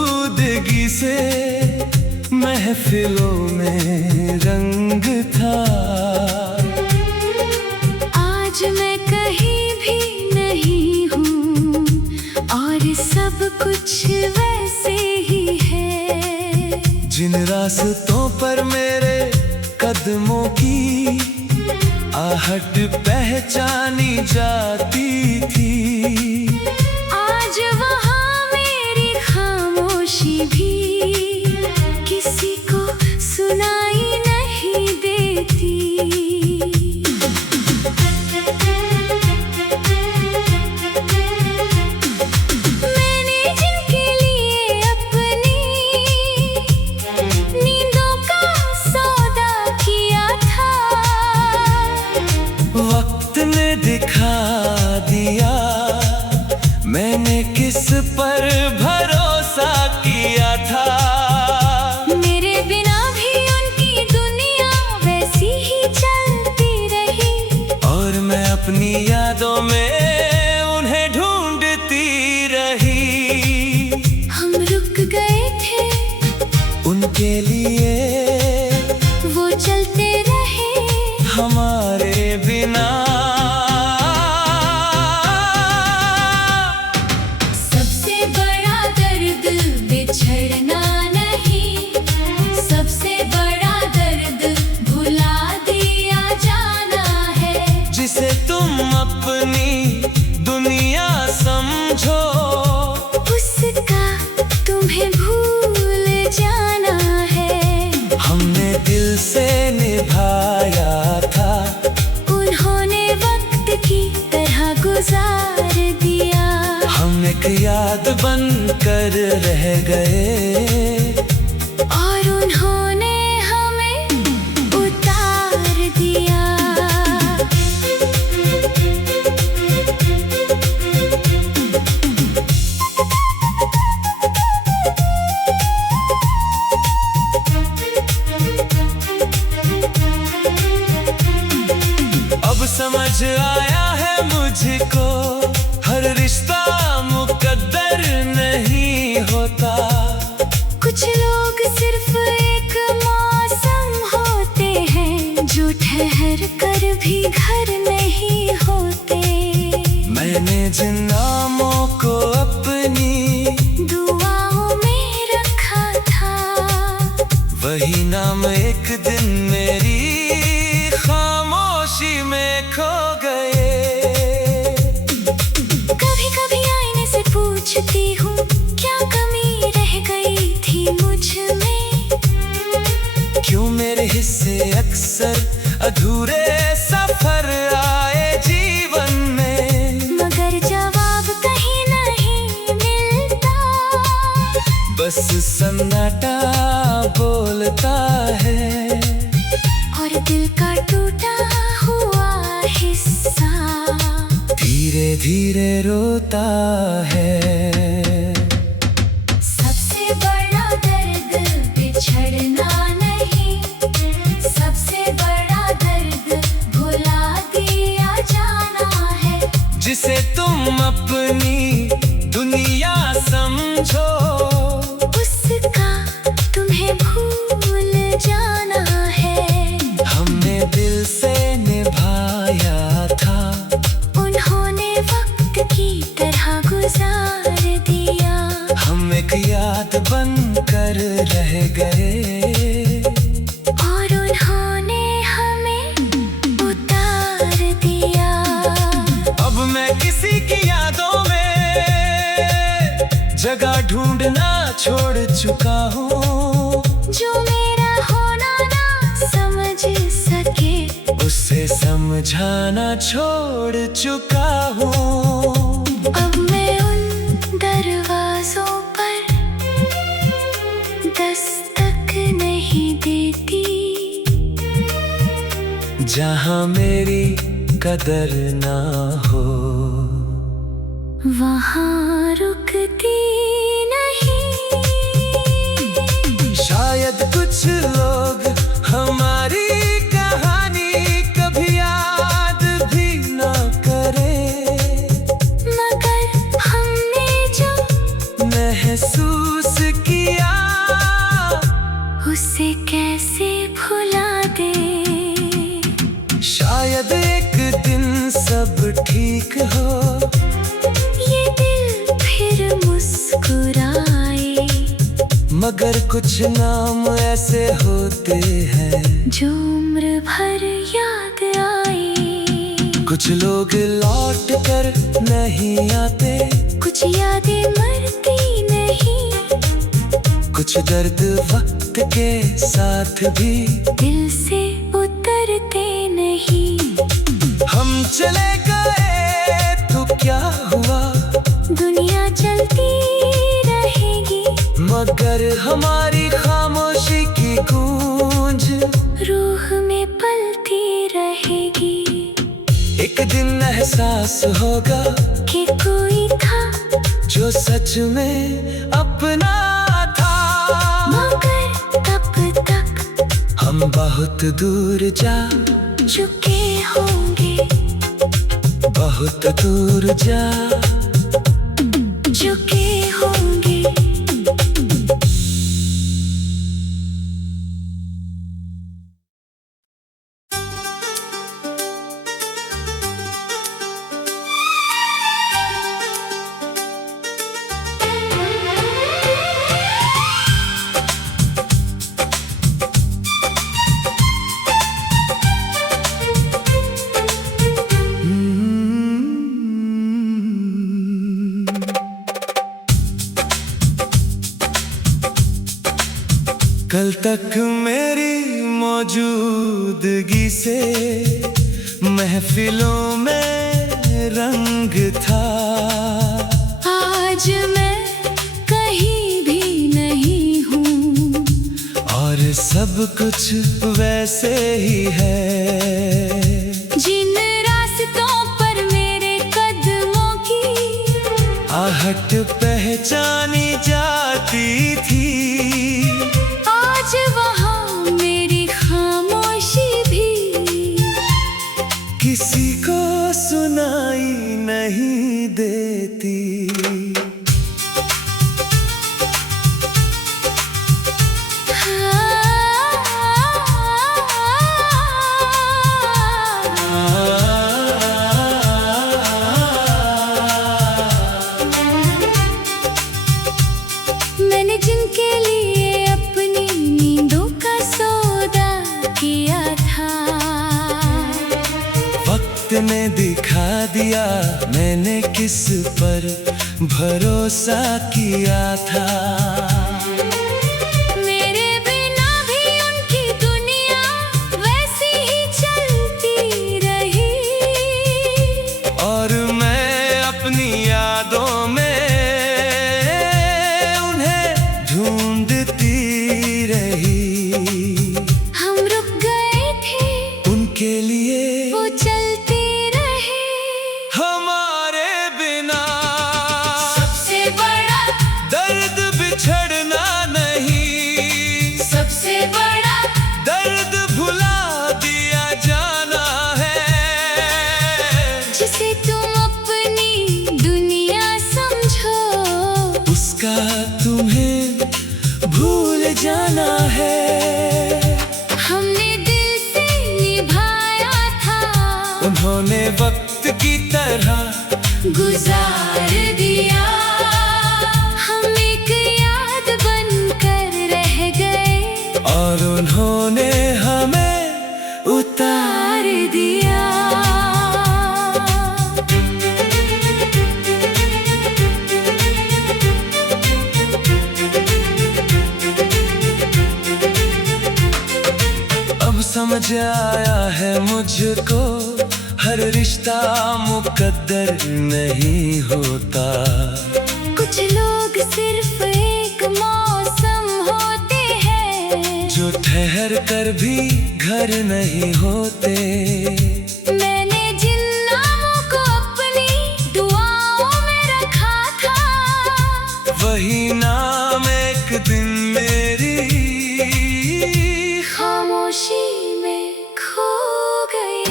आलूदगी से महफिलों में रंग था। आज मैं कहीं भी नहीं हूँ और सब कुछ वैसे ही है। जिन रास्तों पर मेरे कदमों की आहट पहचानी जाती थी, आज वहाँ मेरी खामोशी भी किसी को सुनाई नहीं देती। मैंने जिनके लिए अपनी नींदों का सौदा किया था, वक्त ने दिखा दिया मैंने किस पर भरोसा किया था। मेरे बिना भी उनकी दुनिया वैसी ही चलती रही, और मैं अपनी यादों में उन्हें ढूंढती रही। हम रुक गए थे उनके लिए वो चलते रहे हमारे बिना। सबसे बड़ा दर्द बिछड़ना नहीं, सबसे बड़ा दर्द भुला दिया जाना है। जिसे तुम अपनी दुनिया समझो, उसका तुम्हें भूल जाना है। हमने दिल से निभाया था, उन्होंने वक्त की तरह गुजार दिया। हम एक याद बन कर रह गए, और उन्होंने हमें उतार दिया। अब समझ आया है मुझको हर रिश्ता मुकद्दर नहीं होता। कुछ लोग सिर्फ एक मौसम होते हैं जो ठहर कर भी घर नहीं होते। मैंने जिन नामों को अपनी दुआओं में रखा था, वही नाम एक दिन मेरी खामोशी में खो गए। कभी कभी आईने से पूछती हूँ क्या कमी रह गई थी मुझ में। क्यों मेरे हिस्से अक्सर अधूरे सफर आए जीवन में। मगर जवाब कहीं नहीं मिलता, बस सन्नाटा बोलता है, और दिल का टूटा हुआ हिस्सा धीरे धीरे रोता है। सबसे बड़ा दर्द बिछड़ना नहीं, सबसे बड़ा दर्द भुला दिया जाना है। जिसे तुम अपनी दुनिया समझो, उसका तुम्हें भूल जाना है। हमने दिल से निभाया था, उन्होंने वक्त की तरह गुजार दिया। हम एक याद बन कर रह गए, और उन्होंने हमें उतार दिया। अब मैं किसी की यादों में जगह ढूंढना छोड़ चुका हूँ। जो मेरा होना ना समझ सके, उसे समझाना छोड़ चुका हूँ। अब मैं उन दरवाजों पर दस्तक नहीं देती, जहाँ मेरी कदर ना हो। वहाँ रुकती नहीं। शायद कुछ लोग हमारी कहानी कभी याद भी ना करें, मगर हमने जो महसूस मगर कुछ नाम ऐसे होते हैं जो उम्र भर याद आए। कुछ लोग लौट कर नहीं आते, कुछ यादें मरती नहीं, कुछ दर्द वक्त के साथ भी दिल से उतरते नहीं। हम चले गए तो क्या हुआ, दुनिया चलती रहेगी, मगर हमारी खामोशी की गूंज रूह में पलती रहेगी। एक दिन एहसास होगा कि कोई था जो सच में अपना था, मगर तब तक हम बहुत दूर जा चुके होंगे, बहुत दूर जा चुके होंगे। कल तक मेरी मौजूदगी से महफिलों में रंग था, आज मैं कहीं भी नहीं हूँ और सब कुछ वैसे ही है। जिन रास्तों पर मेरे कदमों की आहट पहचानी जाती थी, आज वहाँ मेरी खामोशी भी किसी को सुनाई नहीं देती। मैंने जिनके लिए अपनी नींदों का सौदा किया था, वक्त ने दिखा दिया मैंने किस पर भरोसा किया था। मेरे बिना भी उनकी दुनिया वैसी ही चलती रही, और मैं अपनी यादों में उन्हें ढूंढती रही। हम रुक गए थे उनके लिए वो चलते रहे, हमारे बिना सबसे बड़ा दर्द बिछड़ना नहीं, सबसे बड़ा दर्द भुला दिया जाना है। जिसे तुम अपनी दुनिया समझो, उसका तुम्हें भूल जाना है। हमने दिल से निभाया था, उन्होंने वक्त की तरह गुजार दिया। हम एक याद बनकर रह गए, और उन्होंने हमें उतार दिया। अब समझ आया है मुझको, हर रिश्ता मुकद्दर नहीं होता। कुछ लोग सिर्फ एक मौसम होते हैं, जो ठहर कर भी घर नहीं होते। मैंने जिन नामों को अपनी दुआओं में रखा था, वही नाम एक दिन मेरी खामोशी में खो गए।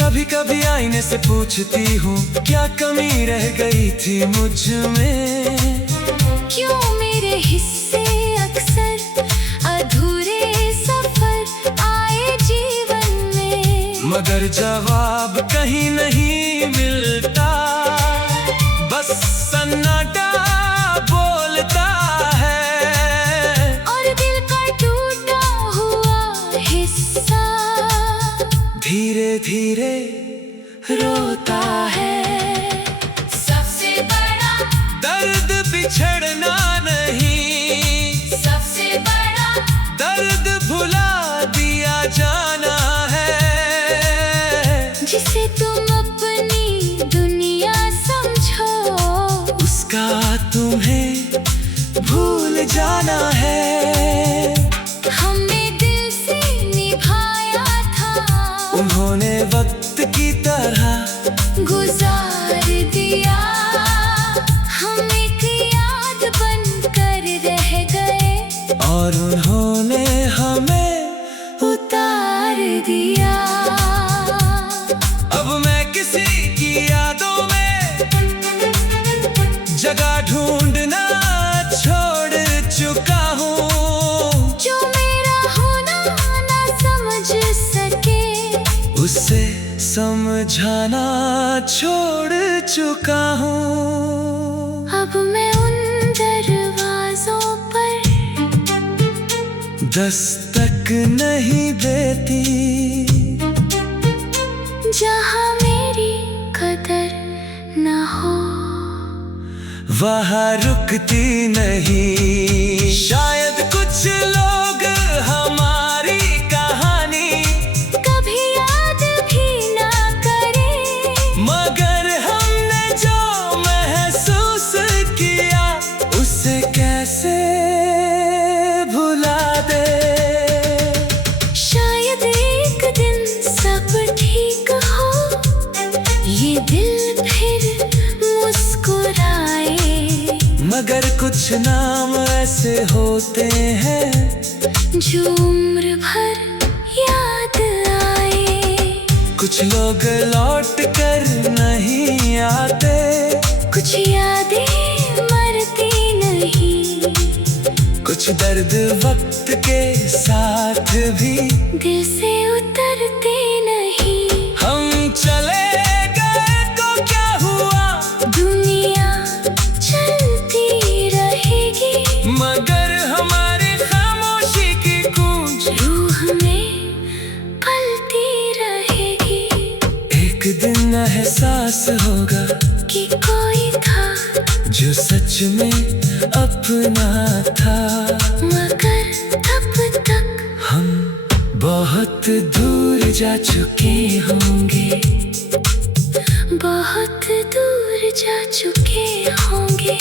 कभी कभी आईने से पूछती हूँ क्या कमी रह गई थी मुझ में, क्यों मेरे हिस्से अक्सर अधूरे सफर आए जीवन में। मगर जवाब कहीं नहीं मिलता, बस सन्नाटा बोलता है। धीरे रोता है। सबसे बड़ा दर्द बिछड़ना नहीं, सबसे बड़ा दर्द भुला दिया जाना है। जिसे तुम अपनी दुनिया समझो, उसका तुम्हें भूल जाना है। हमने दिल से निभाया था, उन्होंने वक्त की तरह गुजार दिया। हम एक याद बनकर रह गए, और उन्होंने हमें उतार दिया। अब मैं किसी की यादों में जगह ढूंढना छोड़ चुका हूँ। जो मेरा होना ना समझ सके, उसे समझाना छोड़ चुका हूँ। अब मैं उन दरवाजों पर दस्तक नहीं देती, जहाँ मेरी कदर न हो। वहाँ रुकती नहीं। शायद कुछ लोग हमारी कहानी कभी याद भी ना करें, मगर हमने जो महसूस किया उसे कैसे भुला दे। शायद एक दिन सब ठीक हो, ये दिल फिर मुस्कुराए। मगर कुछ नाम ऐसे होते हैं जो उम्र भर याद आए। कुछ लोग लौट कर नहीं आते, कुछ यादें मरती नहीं, कुछ दर्द वक्त के साथ भी दिल से उतरते नहीं। हम चले गए तो क्या हुआ, दुनिया चलती रहेगी, मगर हमारी खामोशी की गूंज रूह में पलती रहेगी। एक दिन एहसास होगा कि कोई था जो सच में अपना था, मगर तब तक हम बहुत दूर जा चुके होंगे, बहुत दूर जा चुके होंगे।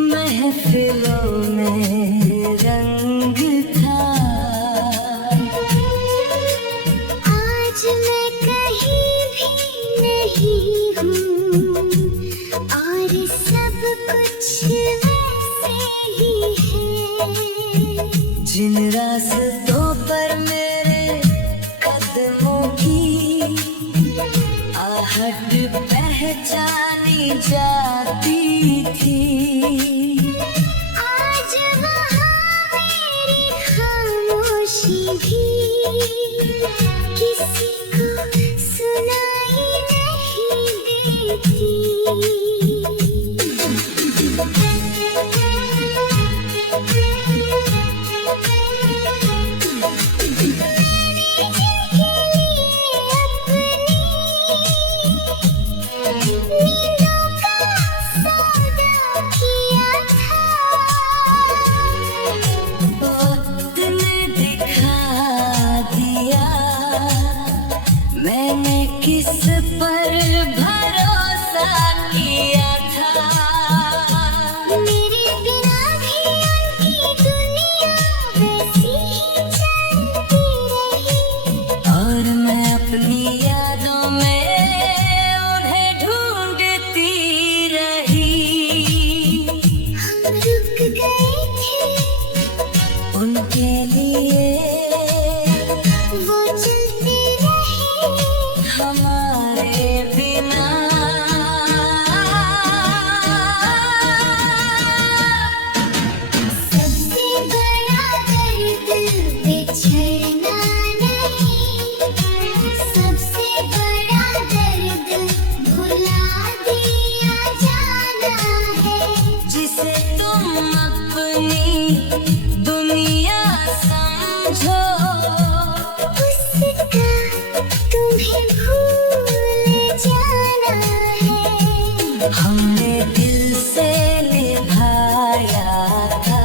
महफिलों में रंग और सब कुछ वैसे ही है। जिन रास्तों पर मेरे कदमों की आहट पहचानी जाती थी, आज वहाँ मेरी खामोशी भी किसी को सुनाई नहीं देती। वक्त ने दिखा दिया मैंने किस पर भरोसा किया था। मेरे बिना भी उनकी दुनिया वैसी ही चलती रही, और मैं अपनी यादों में उन्हें ढूंढती रही। हम रुक गए थे उनके लिए वो चलते रहे हमारे बिना। सबसे बड़ा दर्द बिछड़ना नहीं, सबसे बड़ा दर्द भुला दिया जाना है। जिसे तुम अपनी दुनिया समझो, उसका तुम्हें भूल जाना है। हमने दिल से निभाया था,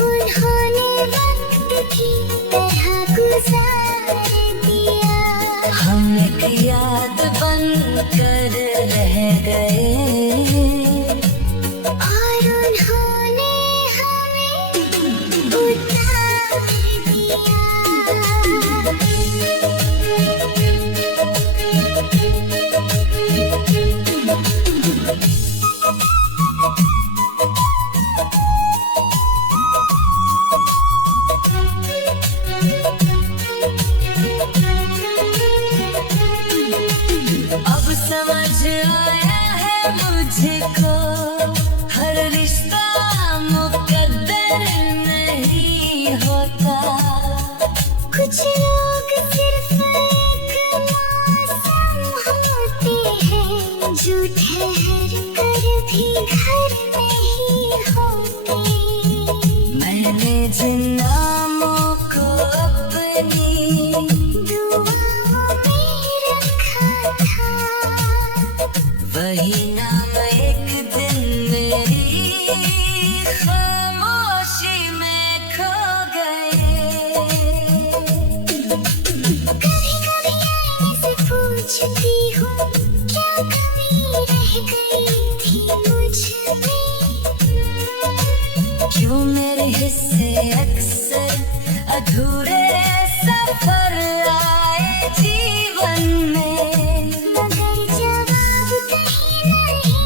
उन्होंने वक्त की तरह गुजार दिया, हम एक याद बन कर रह गए, और उन्होंने हमें उतार दिया। अब समझ आया है मुझको हर रिश्ता मुकद्दर नहीं होता। कुछ लोग सिर्फ एक मौसम होते हैं, जो ठहर कर भी घर नहीं होते। मैंने जिन नामों को अपनी दुआओं में रखा था, वही नाम एक दिन मेरी खामोशी में खो गए। कभी कभी आईने से पूछती हूँ, क्या कमी रह गई थी मुझ में। क्यों मेरे हिस्से अक्सर अधूरे सफर आए जीवन में, मगर जवाब कहीं नहीं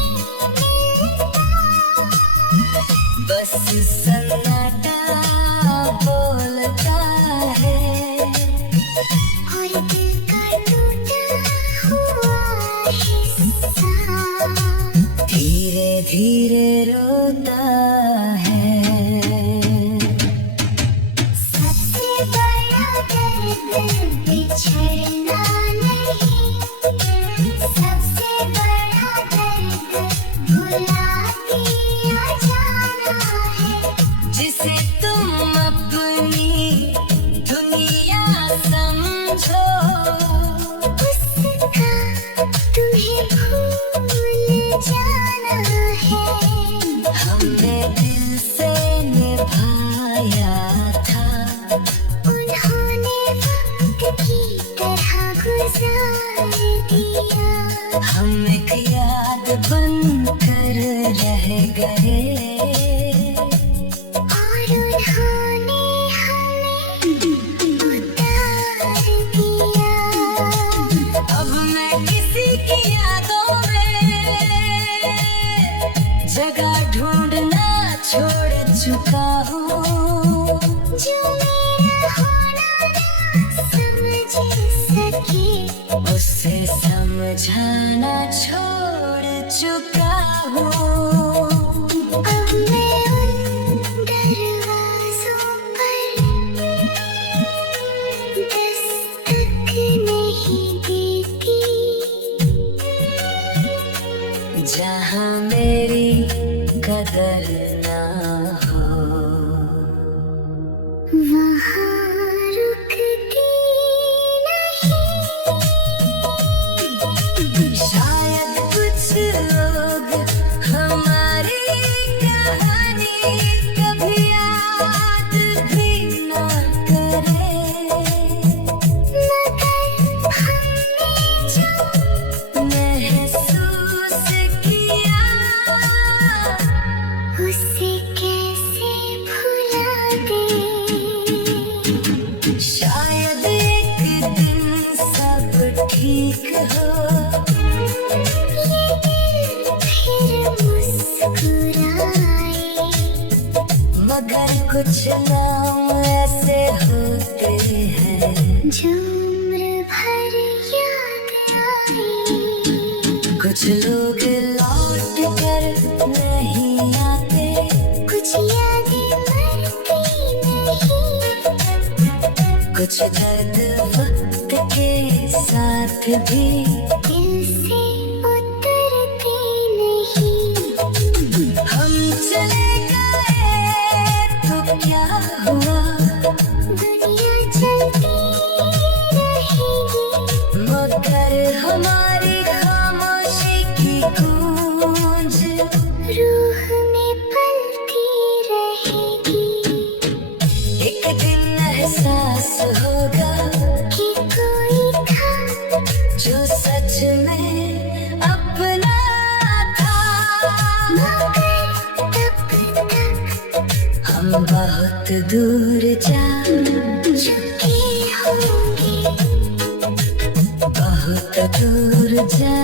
मिलता। बस सन्नाटा बोलता है, और दिल का टूटा हुआ हिस्सा धीरे धीरे रोता है। सबसे बड़ा दर्द बिछड़ना नहीं, सबसे बड़ा दर्द भुला दिया जाना है। जिसे तुम अपनी दुनिया समझो, उसका तुम्हें भूल जाना है। हमने दिल से निभाया था, उन्होंने वक्त की तरह गुजार दिया, हम एक याद बन कर रह गए, और उन्होंने हमें उतार दिया। अब मैं किसी की यादों हूँ। अब मैं उन दरवाजों पर दस्तक नहीं देती, जहाँ मेरी कदर ना हो। वहाँ रुकती नहीं। शायद कुछ लोग हमारी कहानी कभी याद भी ना करें, मगर हमने जो महसूस किया उसे कैसे भुला दे। शायद एक दिन सब ठीक हो। ये दिल फिर मुस्कुराए, मगर कुछ नाम ऐसे होते हैं जो उम्र भर याद आए। कुछ लोग लौट कर नहीं आते, कुछ यादें मरती नहीं, कुछ दर्द वक्त के साथ भी दिल से उतरती नहीं। हम चले गए तो क्या हुआ, दुनिया चलती रहेगी, मगर हमारी खामोशी की गूंज रूह में पलती रहेगी। एक दिन एहसास होगा कि कोई था जो सच में अपना था, मगर तब तक हम बहुत दूर जा चुके होंगे। बहुत दूर जा